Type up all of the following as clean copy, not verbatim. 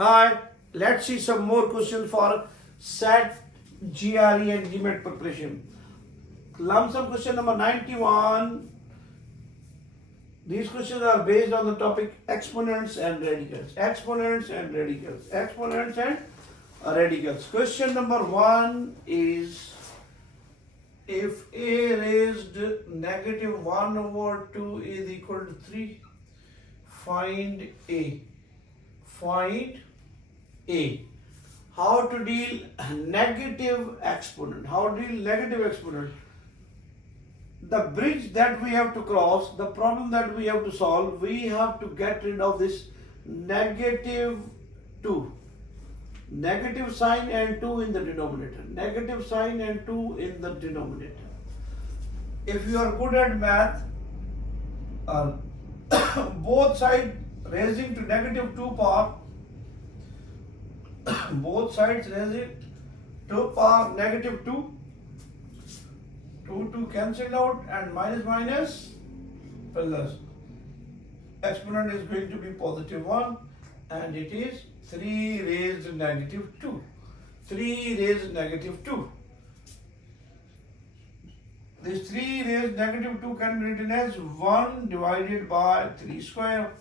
Hi, let's see some more questions for SAT-GRE and GMAT preparation. Lump sum question number 91. These questions are based on the topic exponents and radicals. Exponents and radicals. Exponents and radicals. Question number 1 is, if a raised negative 1 over 2 is equal to 3, find a. Find a. How to deal negative exponent? How to deal negative exponent? The bridge that we have to cross, the problem that we have to solve, we have to get rid of this negative 2. Negative sign and 2 in the denominator. Negative sign and 2 in the denominator. If you are good at math, both sides raising to negative 2 power, both sides raising to power negative 2, 2 cancelled out, and minus minus plus. Exponent is going to be positive 1, and it is 3 raised to negative 2. 3 raised to negative 2. This 3 raised negative 2 can be written as 1 divided by 3 square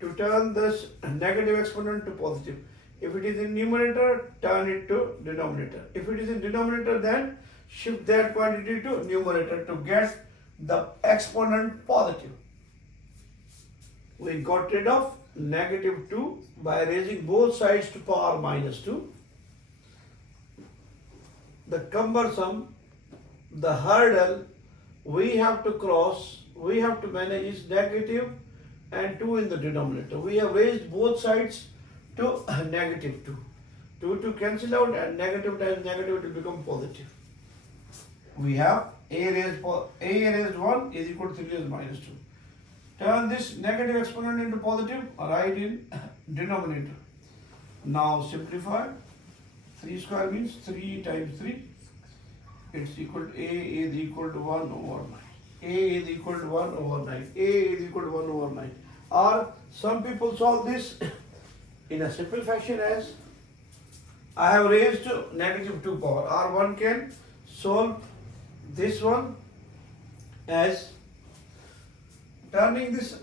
to turn this negative exponent to positive. If it is in numerator, turn it to denominator. If it is in denominator, then shift that quantity to numerator to get the exponent positive. We got rid of negative 2 by raising both sides to power minus 2. The cumbersome, the hurdle we have to cross, we have to manage is negative and 2 in the denominator. We have raised both sides to negative 2. 2 to cancel out, and negative times negative will become positive. We have a raised 1 is equal to 3 raised minus 2. Turn this negative exponent into positive, write in denominator. Now simplify. 3 square means 3 times 3. It's equal to a is equal to 1 over 9. A is equal to 1 over 9. A is equal to 1 over 9. Or some people solve this in a simple fashion as, I have raised to negative 2 power. Or one can solve this one as turning this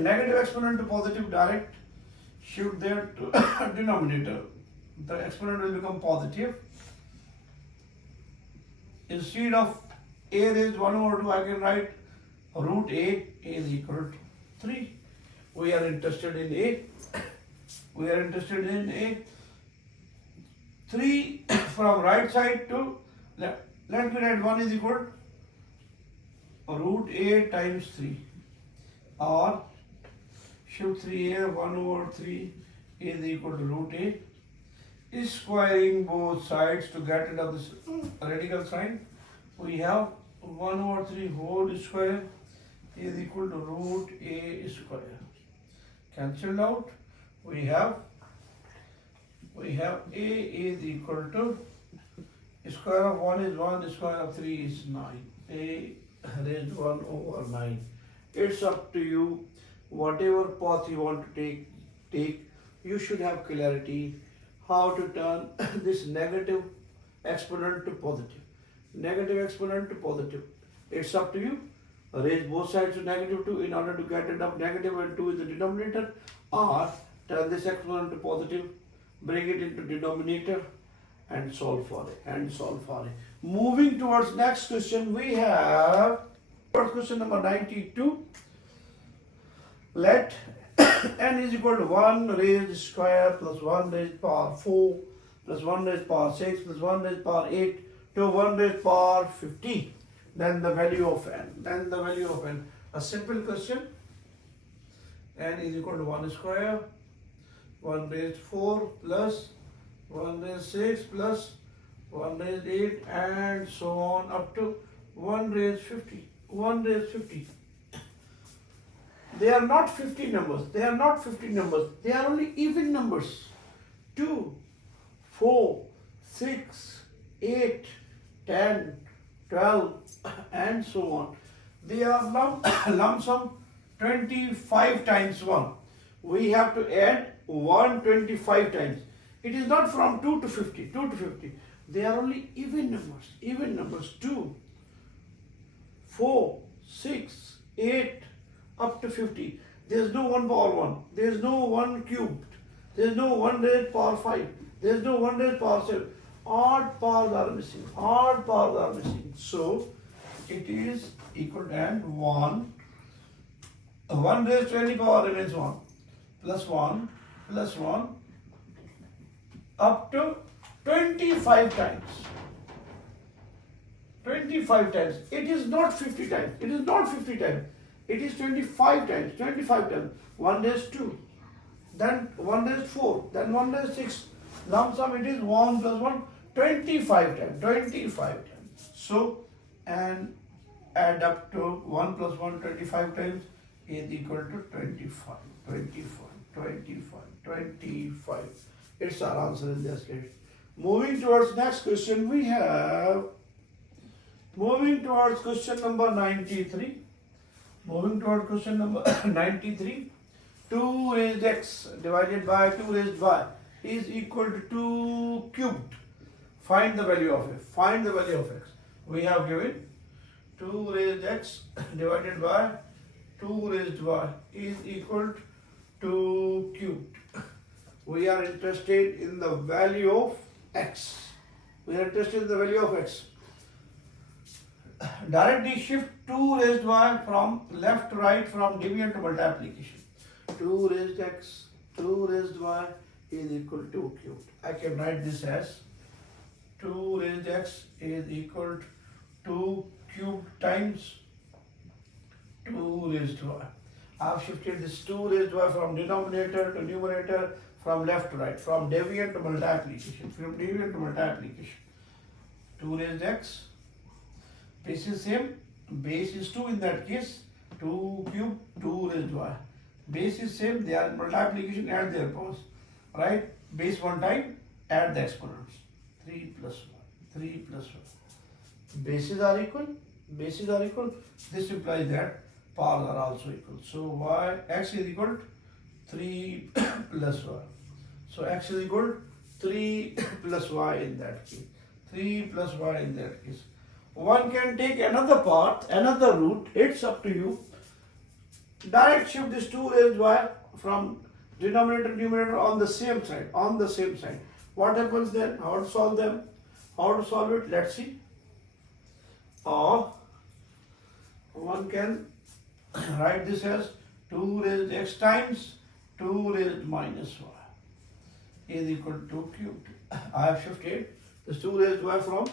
negative exponent to positive direct, shift there to denominator. The exponent will become positive. Instead of a raised 1 over 2, I can write root a is equal to 3. We are interested in a. We are interested in a. 3 from right side to left. Let me write 1 is equal to root a times 3. Or shift 3a, 1 over 3 is equal to root a. Is squaring both sides to get rid of this radical sign. We have 1 over 3 whole square is equal to root a square. Cancelled out. We have a is equal to square of 1 is 1, square of 3 is 9. A raised 1 over 9. It's up to you. Whatever path you want to take. You should have clarity how to turn this negative exponent to positive. Negative exponent to positive. It's up to you. Raise both sides to negative 2 in order to get rid of negative and 2 in the denominator, or turn this exponent to positive, bring it into denominator and solve for it. Moving towards next question, we have question number 92. Let n is equal to 1 raised square plus 1 raised power 4 plus 1 raised power 6 plus 1 raised power 8 to 1 raised power 50. Then the value of n. A simple question. N is equal to 1 square, 1 raised 4 plus 1 raised 6 plus 1 raised 8, and so on up to 1 raised 50. 1 raised 50. They are not 50 numbers. They are only even numbers. 2, 4, 6, 8, 10, 12, and so on. They are lump sum 25 times 1. We have to add 125 times. It is not from 2 to 50, 2 to 50. They are only even numbers, 2, 4, 6, 8, up to 50. There is no 1 power 1. There is no 1 cubed. There is no 1 raised power 5. There is no 1 raised power 7. Odd powers are missing. Odd powers are missing. So it is equal to and 1. 1 raised to any power remains 1. Plus 1, plus 1, up to 25 times. 25 times. It is not 50 times. It is not 50 times. It is 25 times. 25 times. 1 raised 2. Then 1 raised 4. Then 1 raised 6. Lump sum it is 1 plus 1. 25 times. 25 times. So, and add up to 1 plus 1 25 times is equal to 25. 25. 25. 25. It's our answer in this case. Moving towards next question, we have moving towards question number 93. Moving towards question number 93. 2 raised x divided by 2 raised y is equal to 2 cubed. Find the value of f. Find the value of x. We have given 2 raised x divided by 2 raised y is equal to 2 cubed. We are interested in the value of x. We are interested in the value of x. Directly shift 2 raised y from left to right from division to multiplication. 2 raised x, 2 raised y is equal to 2 cubed. I can write this as 2 raised x is equal to 2 cubed times 2 raised y. I have shifted this 2 raised y from denominator to numerator, from left to right, from division to multiplication, from division to multiplication. 2 raised x, base is same, base is 2 in that case, 2 cube, 2 raised y. Base is same, they are in multiplication, add their powers, right? Base 1 time, add the exponents. 3 plus 1, 3 plus 1. Bases are equal, bases are equal. This implies that powers are also equal. So y, x is equal to 3 plus y. So x is equal to 3 plus y in that case. 3 plus y in that case. One can take another path, another route, it's up to you. Direct shift this 2 raised y from denominator to numerator on the same side, on the same side. What happens then? How to solve them? How to solve it? Let's see. Or one can write this as 2 raised x times 2 raised minus y is equal to 2 cubed. I have shifted this 2 raised y from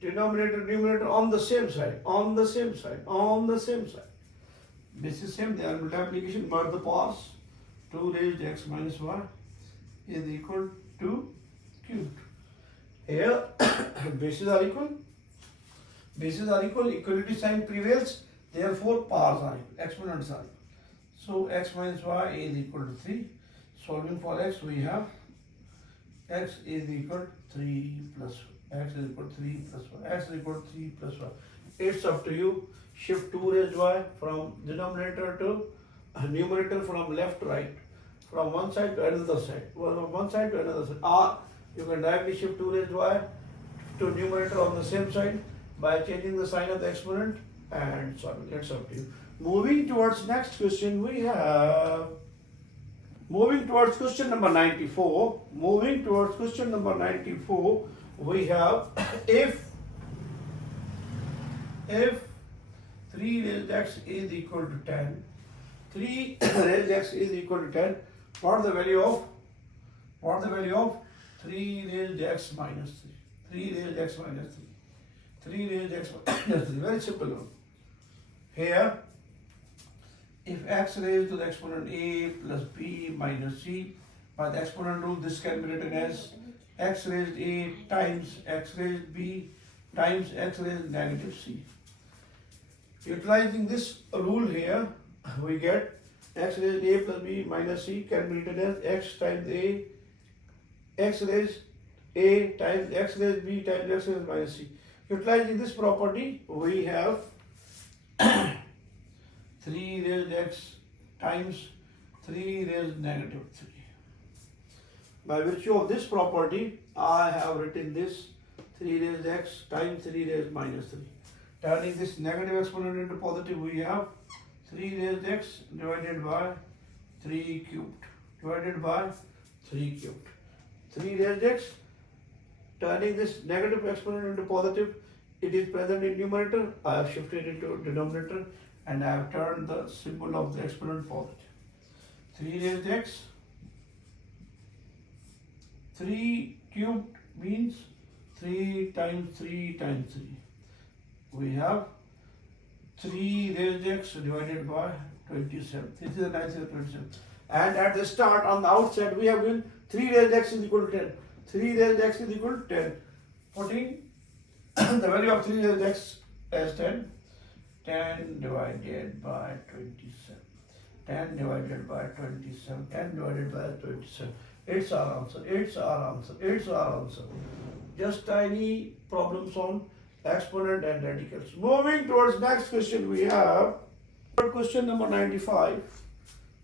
denominator to numerator on the same side, on the same side, on the same side. This is same, they are multiplication, but the powers 2 raised x minus y is equal to cubed. Here bases are equal, bases are equal, equality sign prevails, therefore powers are equal, exponents are equal. So x minus y is equal to 3. Solving for x, we have x is equal to 3 plus y. X is equal to 3 plus y. X is equal to 3 plus y. It's up to you. Shift 2 raised y from denominator to numerator, from left to right, from one side to another side, from one side to another side. Or you can directly shift 2 raised y to numerator on the same side by changing the sign of the exponent and solving. It's up to you. Moving towards next question, we have moving towards question number 94. Moving towards question number 94, we have if 3 raised x is equal to 10, 3 raised x is equal to 10, what the value of 3 raised x minus 3, 3 raised x minus 3, 3 raised x minus 3, very simple one. Here, if x raised to the exponent a plus b minus c, by the exponent rule, this can be written as x raised a times x raised b times x raised negative c. Utilizing this rule here, we get x raised a plus b minus c can be written as x times a, x raised a times x raised b times x raised minus c. Utilizing this property, we have 3 raised x times 3 raised negative 3. By virtue of this property, I have written this 3 raised x times 3 raised minus 3. Turning this negative exponent into positive, we have 3 raised x divided by 3 cubed divided by 3 cubed. 3 raised x, turning this negative exponent into positive, it is present in numerator. I have shifted it to denominator and I have turned the symbol of the exponent positive. 3 raised x, 3 cubed means 3 times 3 times 3. We have 3 raised x divided by 27. This is the answer 27. And at the start, on the outset, we have given 3 raised x is equal to 10. 3 raised x is equal to 10. Putting the value of 3 raised x as 10. 10 divided by 27. 10 divided by 27. 10 divided by 27. It's our answer. It's our answer. It's our answer. Just tiny problems on exponent and radicals. Moving towards next question, we have question number 95.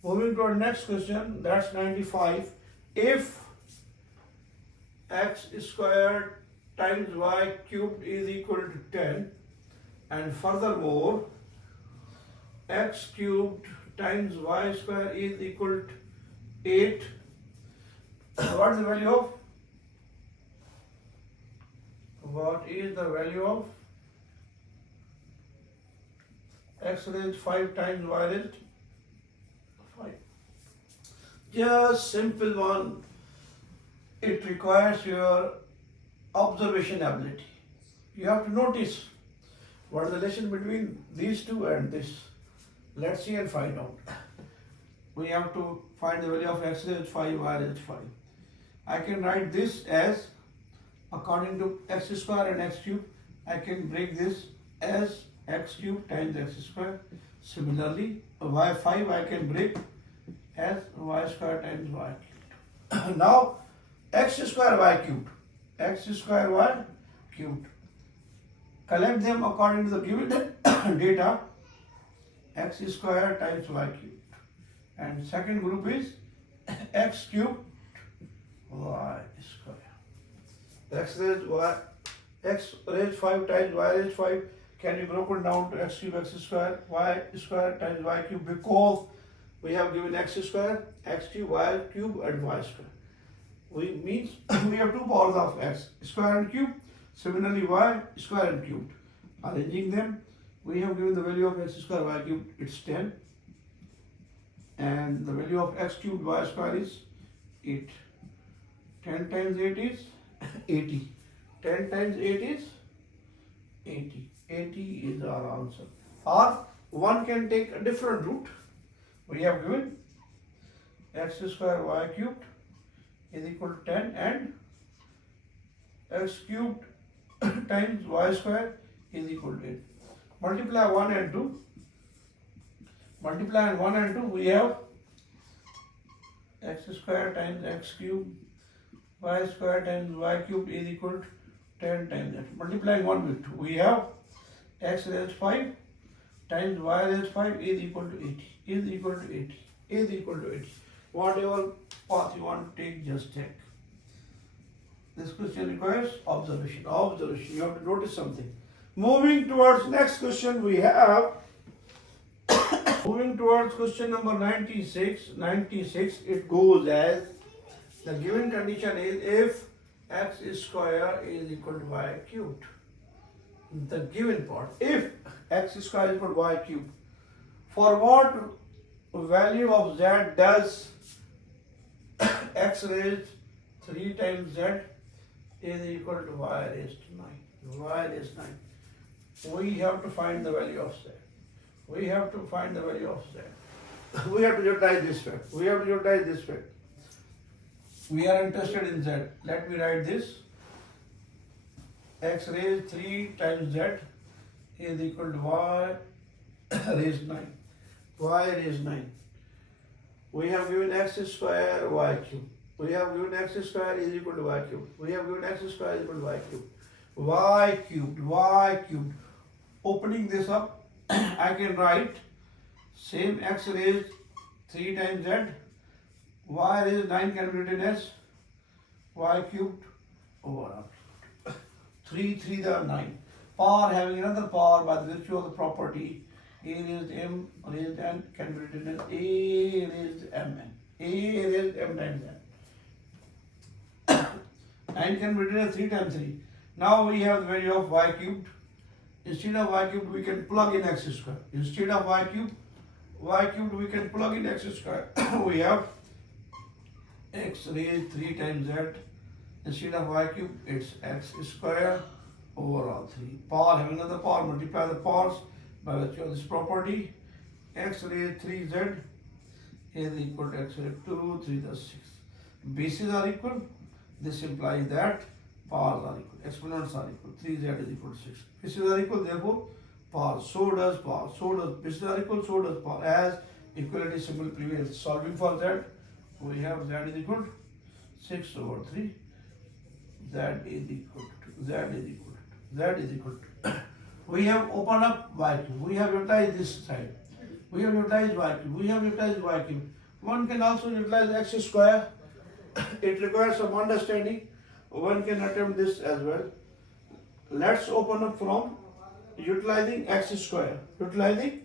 Moving to our next question, that's 95. If x squared times y cubed is equal to 10, and furthermore x cubed times y square is equal to 8, what is the value of x raised 5 times y raised 5? Just simple one. It requires your observation ability. You have to notice what is the relation between these two and this. Let's see and find out. We have to find the value of x raised 5, y raised 5. I can write this as, according to x square and x cube, I can break this as x cube times x square. Similarly, y5 I can break as y square times y cubed. Now, x square y cubed, x square y cubed. Collect them according to the given data, x square times y cubed. And second group is x cubed y square. X raised 5 times y raised 5 can be broken down to x cube x square, y square times y cube, because we have given x square, x cube, y cube and y square. We have two powers of x, square and cube. Similarly, y square and cubed. Arranging them, we have given the value of x square y cubed, it's 10. And the value of x cubed y square is 8. 10 times 8 is 80. 10 times 8 is 80. 80 is our answer. Or one can take a different route. We have given x square y cubed is equal to 10 and x cubed times y square is equal to 8. Multiply 1 and 2. Multiply 1 and 2, we have x square times x cubed, y square times y cubed is equal to 10 times that. Multiplying 1 with 2, we have x raised 5 times y raised 5 is equal to 80. Is equal to 80. Is equal to 80. Whatever path you want to take, just take. This question requires observation. Observation. You have to notice something. Moving towards next question, we have moving towards question number 96. 96, it goes as, the given condition is if x square is equal to y cubed. The given part, if x square is equal to y cubed, for what value of z does x raised 3 times z is equal to y raised 9? Y raised 9. We have to find the value of z. We have to find the value of z. We have to utilize this fact. We have to utilize this fact. We are interested in z. Let me write this. X raised 3 times z is equal to y raised 9. Y raised 9. We have given x square y cube. We have given x square is equal to y cube. We have given x square is equal to y cube. Y cubed, y cubed. Opening this up, I can write same x raised 3 times z, y raised 9 can be written as y cubed over r cubed. 3, 3 there are 9. Power having another power by the virtue of the property a raised m raised n can be written as a raised mn. A raised m times n. 9 can be written as 3 times 3. Now we have the value of y cubed. Instead of y cubed, we can plug in x square. Instead of y cubed, we can plug in x square. We have x raised 3 times z. Instead of y cubed, it's x square over all 3. Power having another power, multiply the powers by virtue of this property. X raised 3z is equal to x raised 2, 3 thus 6. Bases are equal. This implies that powers are equal. Exponents are equal. 3z is equal to 6. Bases are equal, therefore power. So does power. So does bases are equal. So does power. As equality symbol prevails. Solving for z, we have z is equal to 6 over 3. Z is equal to z is equal to z is equal to. We have opened up y cube. We have utilized this side. We have utilized y cube. We have utilized y cube. One can also utilize x square. It requires some understanding. One can attempt this as well. Let's open up from utilizing x square. Utilizing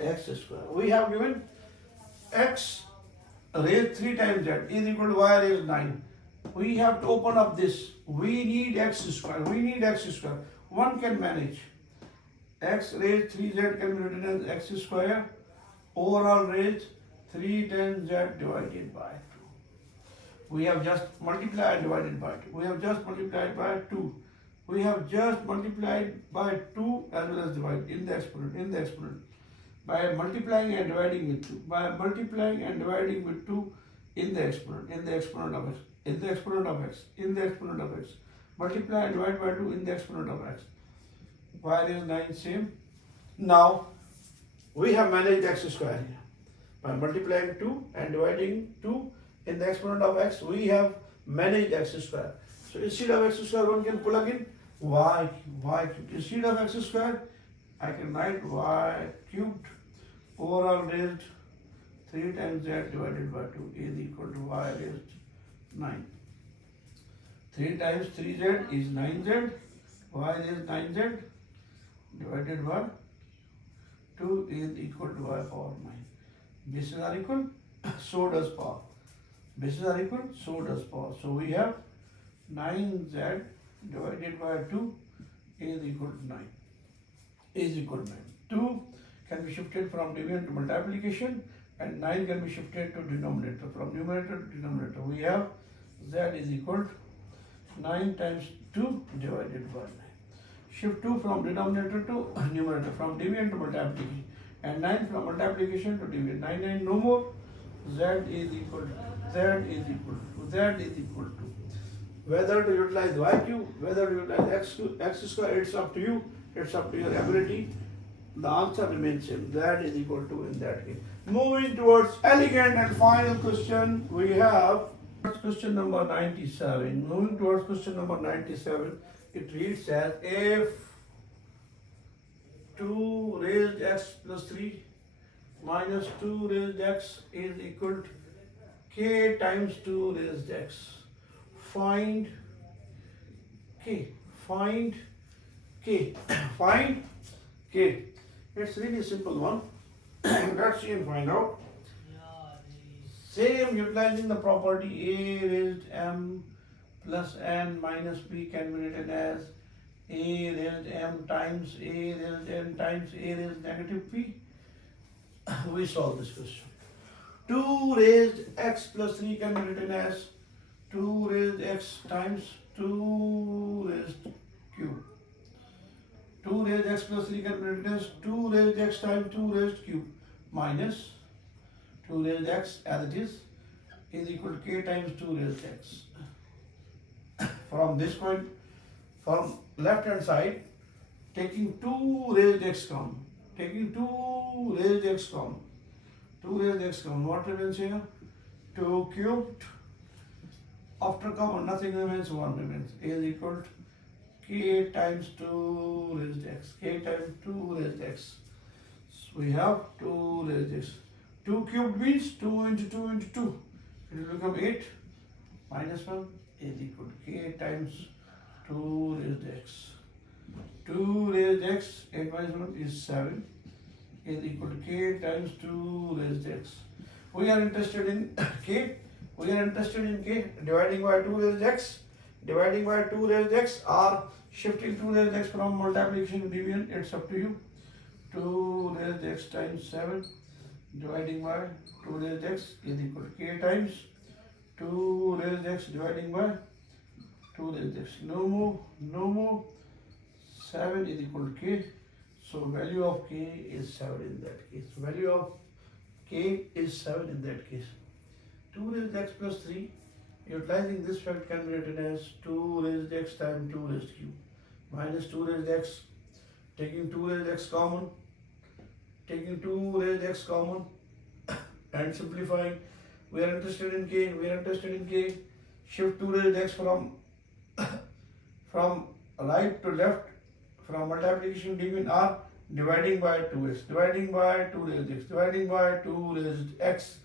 x square. We have given x raised 3 times z is equal to y raised 9. We have to open up this. We need x square. We need x square. One can manage. X raised 3z can be written as x square overall raised 3 times z divided by 2. We have just multiplied divided by 2. We have just multiplied by 2. We have just multiplied by 2 as well as divided in the exponent. By multiplying and dividing with 2. By multiplying and dividing with 2 in the exponent of x. In the exponent of x. Multiply and divide by 2 in the exponent of x. Y is 9 same. Now we have managed x square here. By multiplying 2 and dividing 2 in the exponent of x, we have managed x square. So instead of x square, one can plug in y cubed. Instead of x square, I can write y cubed overall raised 3 times z divided by 2 is equal to y raised 9. 3 times 3z is 9z. Y is 9z divided by 2 is equal to y power 9. Bases are equal, so does power. Bases are equal, so does power. So we have 9z divided by 2 is equal to 9. Is equal to 9. 2 can be shifted from division to multiplication and 9 can be shifted to denominator. From numerator to denominator, we have z is equal to 9 times 2 divided by 9. Shift 2 from denominator to numerator, from division to multiplication, and 9 from multiplication to division. 9 no more. Z is equal to whether to utilize y cube, whether to utilize x square. It's up to you. It's up to your ability. The answer remains same. Z is equal to in that case. Moving towards elegant and final question, we have question number 97. Moving towards question number 97, it reads as if 2 raised x plus 3 minus 2 raised x is equal to k times 2 raised x. Find k. Find k. Find k. It's really simple one. Let's see and find out. Same, utilizing the property a raised m plus n minus b can be written as a raised m times a raised n times a raised negative p. We solve this question. 2 raised x plus 3 can be written as 2 raised x times 2 raised cube. 2 raised x plus 3 can be written as 2 raised x times 2 raised cube minus 2 raised x as it is equal to k times 2 raised x. From this point, from left hand side, taking 2 raised x common. Taking 2 raised x common. 2 raised x common. What remains here? 2 cubed. After common, nothing remains, 1 remains. A is equal to k times 2 raised x. K times 2 raised x. So we have 2 raised x. 2 cubed means 2 into 2 into 2. It will become 8. minus 1 is equal to k times 2 raised x. 2 raised x, 8 minus 1 is 7, is equal to k times 2 raised x. We are interested in k. We are interested in k. Dividing by 2 raised x. Dividing by 2 raised x or shifting 2 raised x from multiplication to division. It's up to you. 2 raised x times 7 dividing by 2 raised x is equal to k times 2 raised x dividing by 2 raised x. No more. 7 is equal to k. So value of k is 7 in that case. Value of k is 7 in that case. 2 raised x plus 3. Utilizing this fact can be written as 2 raised x times 2 raised q minus 2 raised x. Taking 2 raised x common. Taking 2 raised x common and simplifying. We are interested in k. Shift 2 raised x from right to left, from multiplication division or dividing by 2x. Dividing by 2 raised x. Dividing by 2 raised x.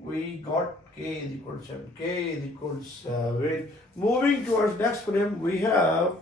We got k is equal to 7. K is equal to 7. Moving towards next problem, we have